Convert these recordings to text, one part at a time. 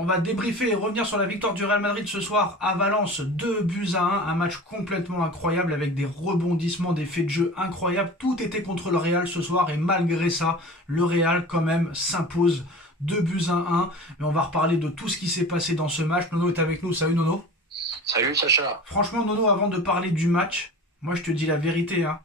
On va débriefer et revenir sur la victoire du Real Madrid ce soir à Valence, 2-1, un match complètement incroyable avec des rebondissements, des faits de jeu incroyables. Tout était contre le Real ce soir et malgré ça, le Real quand même s'impose 2-1. Mais on va reparler de tout ce qui s'est passé dans ce match. Nono est avec nous, salut Nono. Salut Sacha. Franchement Nono, avant de parler du match, moi je te dis la vérité, hein.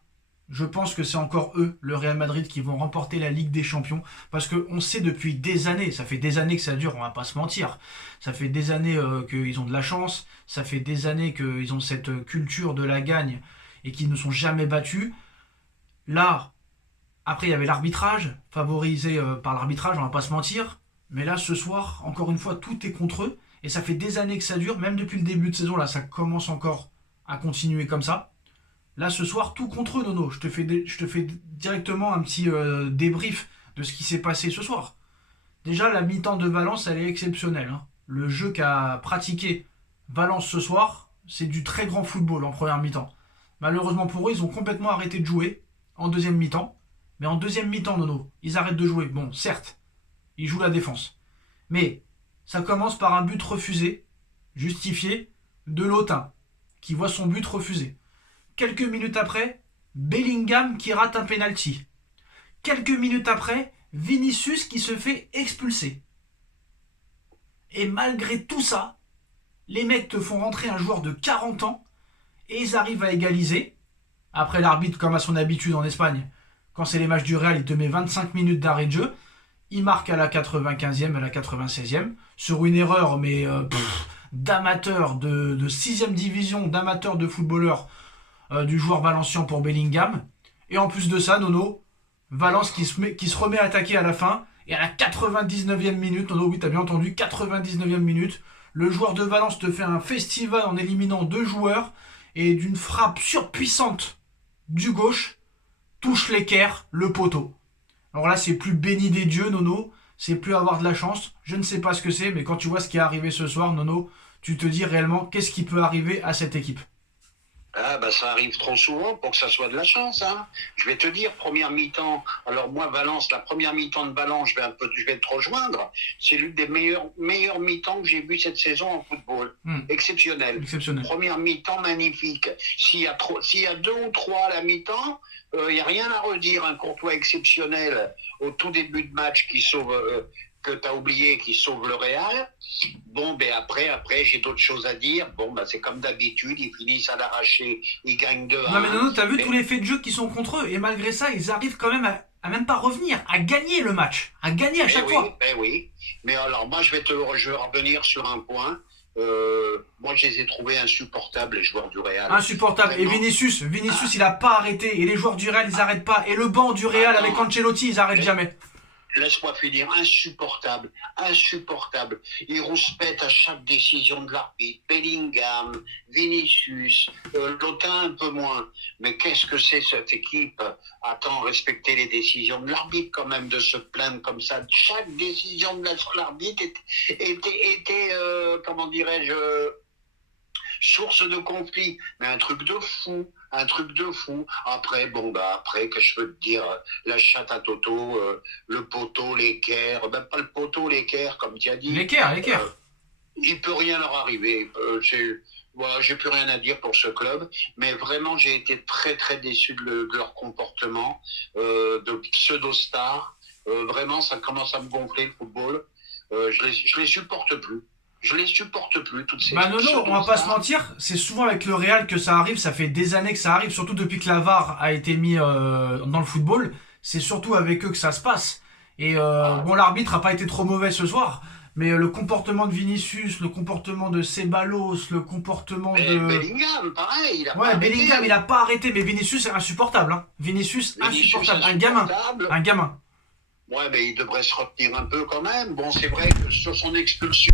Je pense que c'est encore eux, le Real Madrid, qui vont remporter la Ligue des Champions. Parce qu'on sait depuis des années, ça fait des années que ça dure, on va pas se mentir. Ça fait des années qu'ils ont de la chance, ça fait des années qu'ils ont cette culture de la gagne et qu'ils ne sont jamais battus. Là, après il y avait l'arbitrage, favorisé par l'arbitrage, on va pas se mentir. Mais là, ce soir, encore une fois, tout est contre eux. Et ça fait des années que ça dure, même depuis le début de saison, là, ça commence encore à continuer comme ça. Là, ce soir, tout contre eux, Nono. Je te fais directement un petit débrief de ce qui s'est passé ce soir. Déjà, la mi-temps de Valence, elle est exceptionnelle, hein. Le jeu qu'a pratiqué Valence ce soir, c'est du très grand football en première mi-temps. Malheureusement pour eux, ils ont complètement arrêté de jouer en deuxième mi-temps. Mais en deuxième mi-temps, Nono, ils arrêtent de jouer. Bon, certes, ils jouent la défense. Mais ça commence par un but refusé, justifié, de Lotin, qui voit son but refusé. Quelques minutes après, Bellingham qui rate un penalty. Quelques minutes après, Vinicius qui se fait expulser. Et malgré tout ça, les mecs te font rentrer un joueur de 40 ans et ils arrivent à égaliser. Après l'arbitre, comme à son habitude en Espagne, quand c'est les matchs du Real, il te met 25 minutes d'arrêt de jeu. Il marque à la 95e, à la 96e, sur une erreur d'amateurs de 6e division, d'amateurs de footballeurs du joueur valencien pour Bellingham. Et en plus de ça, Nono, Valence qui se remet à attaquer à la fin. Et à la 99e minute, Nono, oui, t'as bien entendu, 99e minute, le joueur de Valence te fait un festival en éliminant deux joueurs et d'une frappe surpuissante du gauche, touche l'équerre, le poteau. Alors là, c'est plus béni des dieux, Nono, c'est plus avoir de la chance. Je ne sais pas ce que c'est, mais quand tu vois ce qui est arrivé ce soir, Nono, tu te dis réellement qu'est-ce qui peut arriver à cette équipe. Ah bah ça arrive trop souvent pour que ça soit de la chance, hein. Je vais te dire, première mi-temps, alors moi Valence, la première mi-temps de Valence, je vais te rejoindre. C'est l'une des meilleures mi-temps que j'ai vues cette saison en football. Exceptionnel. Exceptionnel. Première mi-temps magnifique. S'il y a deux ou trois à la mi-temps, il n'y a rien à redire. Un Courtois exceptionnel au tout début de match qui sauve que tu as oublié, qui sauve le Real. Bon, ben après, j'ai d'autres choses à dire. Bon, ben c'est comme d'habitude, ils finissent à l'arracher, ils gagnent 2-1. Non mais Nono, t'as vu tous les faits de jeu qui sont contre eux, et malgré ça, ils arrivent quand même à même pas revenir, à gagner le match, à gagner à chaque fois. Oui. Mais alors, moi, je vais revenir sur un point. Moi, je les ai trouvés insupportables, les joueurs du Real. Insupportable. Vraiment. Et Vinicius, il a pas arrêté, et les joueurs du Real, ils arrêtent pas, et le banc du Real avec Ancelotti, ils arrêtent jamais. Laisse-moi finir, insupportable. Ils rouspètent à chaque décision de l'arbitre. Bellingham, Vinicius, Lotin un peu moins. Mais qu'est-ce que c'est cette équipe? Attends, respecter les décisions de l'arbitre quand même, de se plaindre comme ça. Chaque décision de l'arbitre était comment dirais-je, source de conflit. Mais un truc de fou. Après, que je peux te dire, la chatte à Toto, le poteau, l'équerre, même pas le poteau, l'équerre, comme tu as dit. L'équerre. Il peut rien leur arriver. Voilà, j'ai plus rien à dire pour ce club, mais vraiment, j'ai été très, très déçu de leur comportement, de pseudo-stars. Vraiment, ça commence à me gonfler, le football. Je les supporte plus. Toutes ces Nono, on va pas se mentir, c'est souvent avec le Real que ça arrive, ça fait des années que ça arrive, surtout depuis que la VAR a été mis dans le football, c'est surtout avec eux que ça se passe. Et bon, l'arbitre a pas été trop mauvais ce soir, mais le comportement de Vinicius, le comportement de Ceballos, le comportement de... Bellingham, pareil, il a pas arrêté. Bellingham, il a pas arrêté, mais Vinicius, c'est insupportable, hein. Vinicius insupportable. Un gamin. Ouais, mais il devrait se retenir un peu quand même. Bon, c'est vrai que sur son expulsion,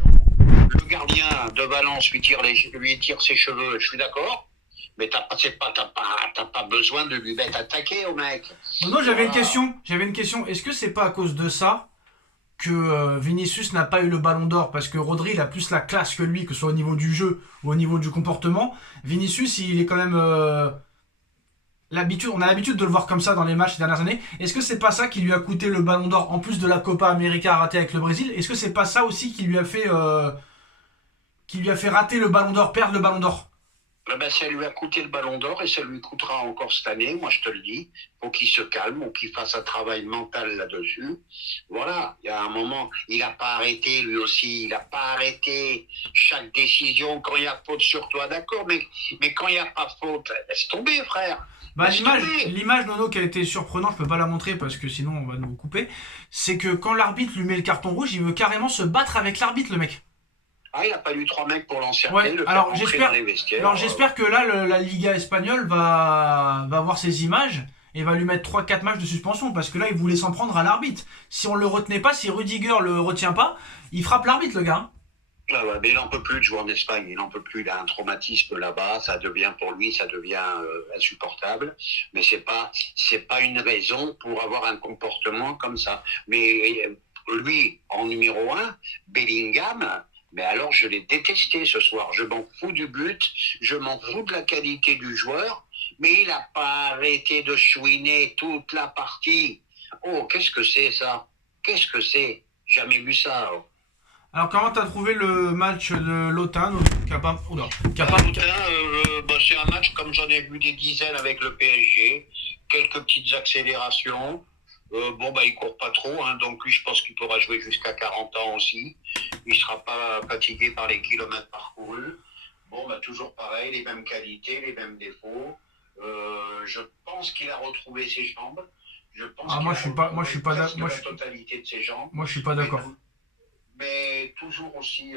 le gardien de Valence lui tire ses cheveux, je suis d'accord. Mais t'as pas besoin de lui mettre attaqué au mec. Non, j'avais une question. Est-ce que c'est pas à cause de ça que Vinicius n'a pas eu le ballon d'or? Parce que Rodri, il a plus la classe que lui, que ce soit au niveau du jeu ou au niveau du comportement. Vinicius, il est quand même on a l'habitude de le voir comme ça dans les matchs ces dernières années. Est-ce que c'est pas ça qui lui a coûté le Ballon d'Or en plus de la Copa América ratée avec le Brésil? Est-ce que c'est pas ça aussi qui lui a fait rater le Ballon d'Or, perdre le Ballon d'Or? Ben, ça lui a coûté le Ballon d'Or et ça lui coûtera encore cette année, moi je te le dis. Faut qu'il se calme, faut qu'il fasse un travail mental là-dessus. Voilà, il y a un moment, il n'a pas arrêté lui aussi, il n'a pas arrêté chaque décision quand il y a faute sur toi, d'accord, mais quand il n'y a pas faute, laisse tomber frère. Bah, Laisse tomber. l'image Nono qui a été surprenante, je peux pas la montrer parce que sinon on va nous couper, c'est que quand l'arbitre lui met le carton rouge, il veut carrément se battre avec l'arbitre, le mec. Ah, il a fallu 3 mecs pour l'encercler, Ouais, le faire alors rentrer dans les vestiaires. j'espère que là la Liga espagnole va voir ces images et va lui mettre 3-4 matchs de suspension parce que là il voulait s'en prendre à l'arbitre. Si on le retenait pas, si Rudiger le retient pas, il frappe l'arbitre, le gars, hein. Ah ouais, mais il n'en peut plus de jouer en Espagne, il n'en peut plus, il a un traumatisme là-bas, ça devient pour lui, ça devient insupportable, mais c'est pas une raison pour avoir un comportement comme ça. Mais lui, en numéro 1, Bellingham, mais alors je l'ai détesté ce soir, je m'en fous du but, je m'en fous de la qualité du joueur, mais il n'a pas arrêté de chouiner toute la partie. Oh, qu'est-ce que c'est ça? Qu'est-ce que c'est? Jamais vu ça. Oh. Alors comment t'as trouvé le match de l'OTAN qui a pas, oula, qui a pas, C'est un match comme j'en ai vu des dizaines avec le PSG, quelques petites accélérations. Il court pas trop, hein, donc lui, je pense qu'il pourra jouer jusqu'à 40 ans aussi. Il sera pas fatigué par les kilomètres parcourus. Toujours pareil, les mêmes qualités, les mêmes défauts. Je pense qu'il a retrouvé ses jambes. Je pense ah qu'il moi a je suis pas, moi je retrouvé suis pas presque d'accord, la totalité de ses jambes. moi je suis pas d'accord. Mais toujours aussi,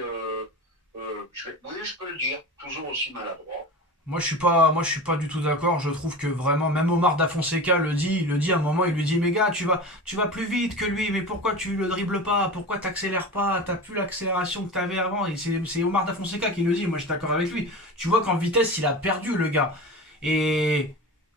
oui, je peux le dire, toujours aussi maladroit. Moi je suis pas du tout d'accord. Je trouve que vraiment, même Omar Da Fonseca il le dit à un moment, il lui dit, mais gars, tu vas plus vite que lui, mais pourquoi tu le dribbles pas? Pourquoi t'accélères pas? T'as plus l'accélération que t'avais avant. Et c'est Omar Da Fonseca qui le dit. Moi, je suis d'accord avec lui. Tu vois qu'en vitesse, il a perdu le gars. Et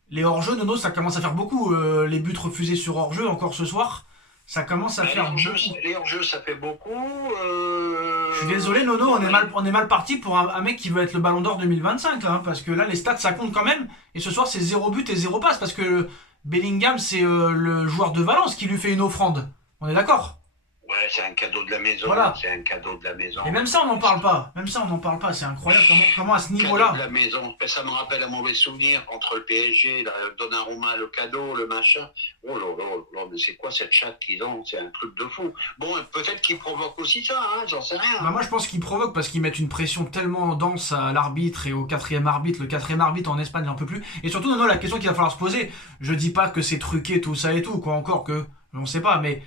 les hors-jeux, Nono, ça commence à faire beaucoup. Les buts refusés sur hors-jeu encore ce soir, ça commence à faire beaucoup. Les hors-jeux, ça fait beaucoup. Je suis désolé, Nono, on est mal parti pour un mec qui veut être le Ballon d'Or 2025, là, hein, parce que là, les stats, ça compte quand même. Et ce soir, c'est 0 but et 0 passe, parce que Bellingham, c'est le joueur de Valence qui lui fait une offrande. On est d'accord? Ouais, c'est un cadeau de la maison. Voilà. C'est un cadeau de la maison. Et même ça, on n'en parle pas. Même ça, on n'en parle pas. C'est incroyable comment à ce Cadeau niveau-là. de la maison. Ça me rappelle un mauvais souvenir contre le PSG, Donnarumma, le cadeau, le machin. Oh là là là, mais c'est quoi cette chatte qu'ils ont? C'est un truc de fou. Bon, peut-être qu'ils provoquent aussi ça, hein, j'en sais rien. Bah moi, je pense qu'ils provoquent parce qu'ils mettent une pression tellement dense à l'arbitre et au quatrième arbitre. Le quatrième arbitre en Espagne, il n'en peut plus. Et surtout, Nono, la question qu'il va falloir se poser, je dis pas que c'est truqué tout ça et tout, quoi encore que, on sait pas, mais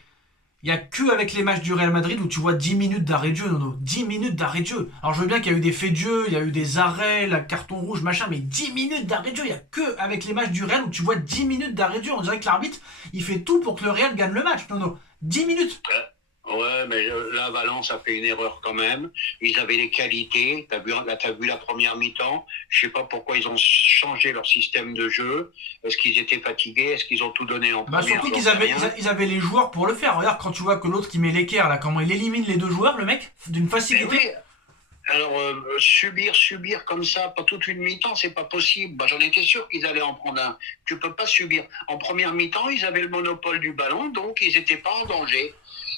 il n'y a que avec les matchs du Real Madrid où tu vois 10 minutes d'arrêt de jeu, Nono. 10 minutes d'arrêt de jeu. Alors je veux bien qu'il y a eu des faits de jeu, il y a eu des arrêts, la carton rouge, machin, mais 10 minutes d'arrêt de jeu, il n'y a que avec les matchs du Real où tu vois 10 minutes d'arrêt de jeu. On dirait que l'arbitre, il fait tout pour que le Real gagne le match, Nono. 10 minutes. Ouais, mais là, Valence a fait une erreur quand même. Ils avaient les qualités. T'as vu la première mi-temps. Je sais pas pourquoi ils ont changé leur système de jeu. Est-ce qu'ils étaient fatigués? Est-ce qu'ils ont tout donné en première? Surtout qu'ils avaient les joueurs pour le faire. Regarde, quand tu vois que l'autre qui met l'équerre, là, comment il élimine les deux joueurs, le mec, d'une facilité. Oui. Alors, subir comme ça, pas toute une mi-temps, c'est pas possible. J'en étais sûr qu'ils allaient en prendre un. Tu peux pas subir. En première mi-temps, ils avaient le monopole du ballon, donc ils étaient pas en danger.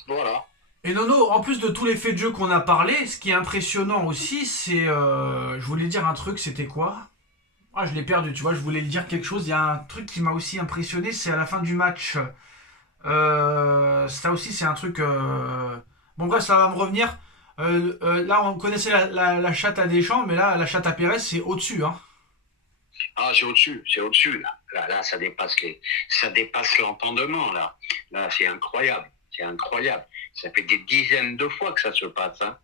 Voilà. Et Nono, en plus de tous les faits de jeu qu'on a parlé, ce qui est impressionnant aussi, c'est... je voulais dire un truc, c'était quoi? Ah, je l'ai perdu, tu vois, je voulais dire quelque chose. Il y a un truc qui m'a aussi impressionné, c'est à la fin du match. Ça aussi, c'est un truc... Bon bref, ça va me revenir. Là, on connaissait la chatte à Deschamps, mais là, la chatte à Pérez, c'est au-dessus, hein. Ah, c'est au-dessus, là. Là, ça dépasse l'entendement, là. Là, c'est incroyable. C'est incroyable. Ça fait des dizaines de fois que ça se passe. Hein.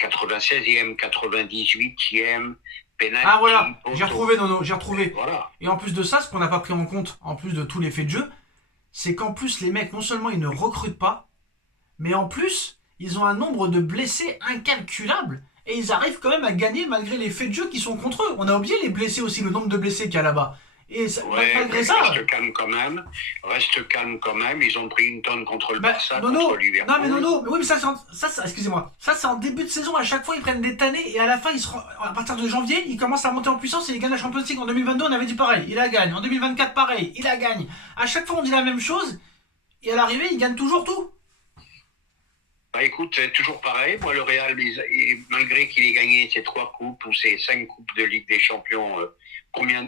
96e, 98e, pénalty. Ah voilà, j'ai retrouvé Nono, j'ai retrouvé. Voilà. Et en plus de ça, ce qu'on n'a pas pris en compte, en plus de tous les faits de jeu, c'est qu'en plus les mecs, non seulement ils ne recrutent pas, mais en plus, ils ont un nombre de blessés incalculable. Et ils arrivent quand même à gagner malgré les faits de jeu qui sont contre eux. On a oublié les blessés aussi, le nombre de blessés qu'il y a là-bas. Et Ouais, malgré mais ça. reste calme quand même. Reste calme quand même. Ils ont pris une tonne contre le Bah, Barça, Nono, contre Liverpool. non mais Nono, mais oui mais excusez-moi, ça c'est en début de saison, à chaque fois ils prennent des tannés et à la fin à partir de janvier ils commencent à monter en puissance et ils gagnent la Champions League. En 2022 on avait dit pareil, il la gagne, en 2024 pareil, il la gagne. À chaque fois on dit la même chose et à l'arrivée ils gagnent toujours tout. Bah écoute, c'est toujours pareil. Moi, le Real, malgré qu'il ait gagné ses 3 coupes ou ses 5 coupes de Ligue des Champions,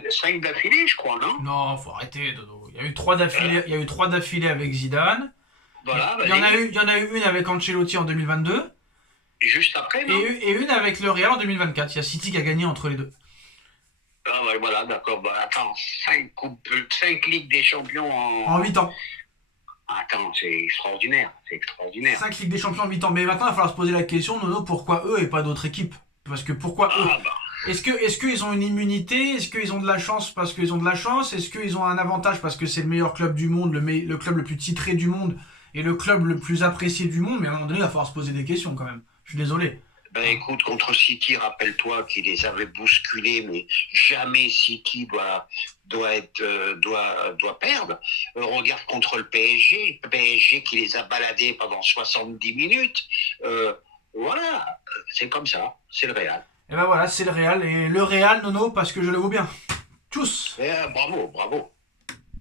5 d'affilée, je crois, non? Non, faut arrêter Dodo. Il y a eu 3 d'affilée, il y a eu 3 d'affilée avec Zidane. Voilà, Il y en a eu une avec Ancelotti en 2022 juste après, non? et une avec le Real en 2024. Il y a City qui a gagné entre les deux. Ah ouais, voilà, d'accord. Bah, attends, 5 Ligues des Champions En 8 ans. Attends, c'est extraordinaire, c'est extraordinaire. 5 Ligues des Champions en 8 ans. Mais maintenant il va falloir se poser la question, Nono, pourquoi eux et pas d'autres équipes? Parce que pourquoi eux? Ah bah, Est-ce qu'ils ont une immunité? Est-ce qu'ils ont de la chance parce qu'ils ont de la chance? Est-ce qu'ils ont un avantage parce que c'est le meilleur club du monde, le club le plus titré du monde et le club le plus apprécié du monde? Mais à un moment donné, il va falloir se poser des questions quand même. Je suis désolé. ben écoute, contre City, rappelle-toi qu'il les avait bousculés, mais jamais City doit perdre. Regarde contre le PSG qui les a baladés pendant 70 minutes. Voilà, c'est comme ça, c'est le Real. Et ben voilà, c'est le Real. Et le Real, Nono, parce que je le vaux bien. Tchuss! Bravo, bravo.